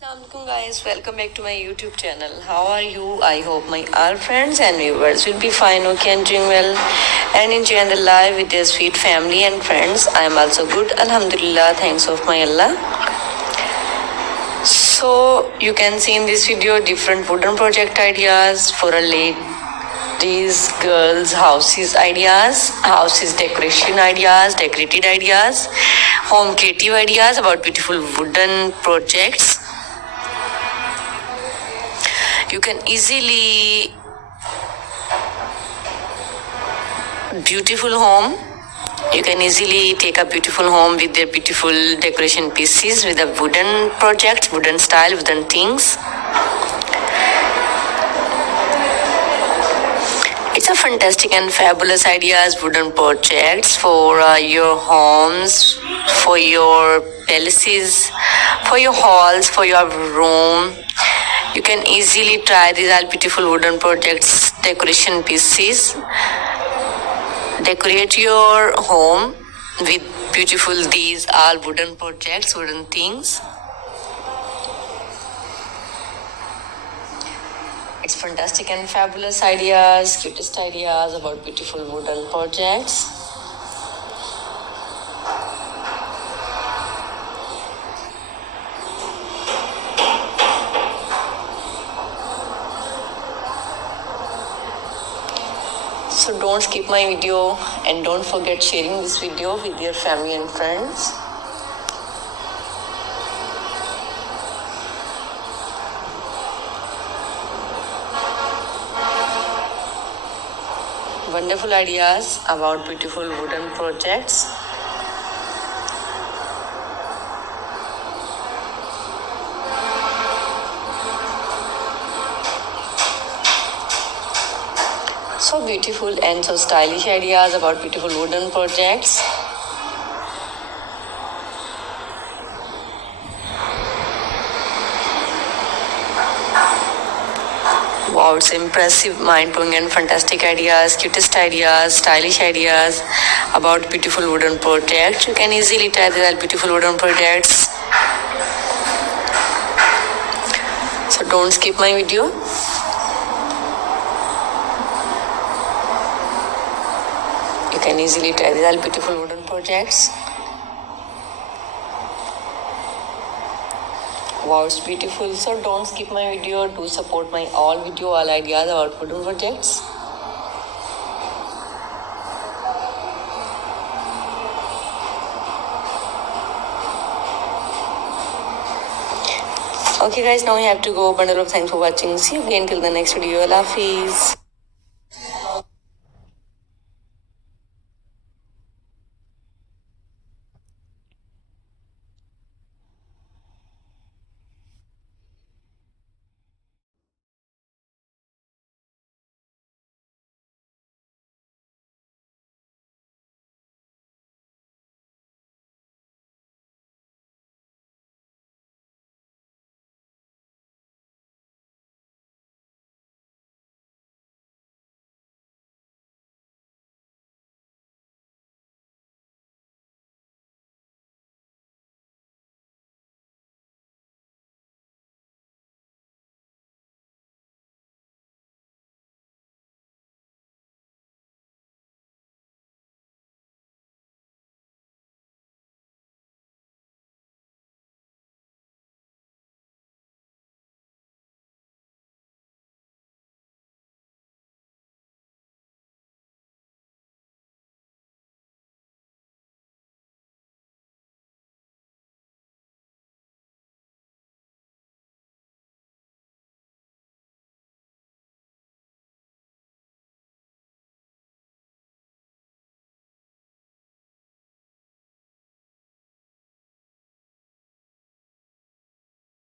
Assalamualaikum guys, welcome back to my YouTube channel. How are you? I hope my all friends and viewers will be fine, okay, and doing well and enjoying the life with their sweet family and friends. I am also good, alhamdulillah, thanks of my Allah. So you can see in this video different wooden project ideas for a ladies, girls, houses ideas, houses decoration ideas, decorated ideas, home creative ideas about beautiful wooden projects. You can easily beautiful home. You can easily take a beautiful home with their beautiful decoration pieces with a wooden project, wooden style, wooden things. It's a fantastic and fabulous ideas, wooden projects for your homes, for your palaces, for your halls, for your room. You can easily try these all beautiful wooden projects, decoration pieces. Decorate your home with beautiful these all wooden projects, wooden things. It's fantastic and fabulous ideas, cutest ideas about beautiful wooden projects. So don't skip my video and don't forget sharing this video with your family and friends. Wonderful ideas about beautiful wooden projects. So beautiful and so stylish ideas about beautiful wooden projects. Wow, it's impressive, mind-blowing and fantastic ideas, cutest ideas, stylish ideas about beautiful wooden projects. You can easily try these beautiful wooden projects. So don't skip my video. You can easily try these all beautiful wooden projects. Wow, it's beautiful. So don't skip my video. Do support my all ideas about wooden projects. Okay guys, now we have to go. Bundle of thanks for watching. See you again till the next video. Allah Hafiz.